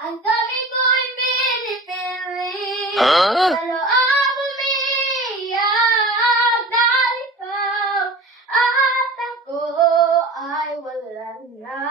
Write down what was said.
Ang dami ko'y pinipilit, pero ako umiiyak dahil ikaw at ako ay wala na.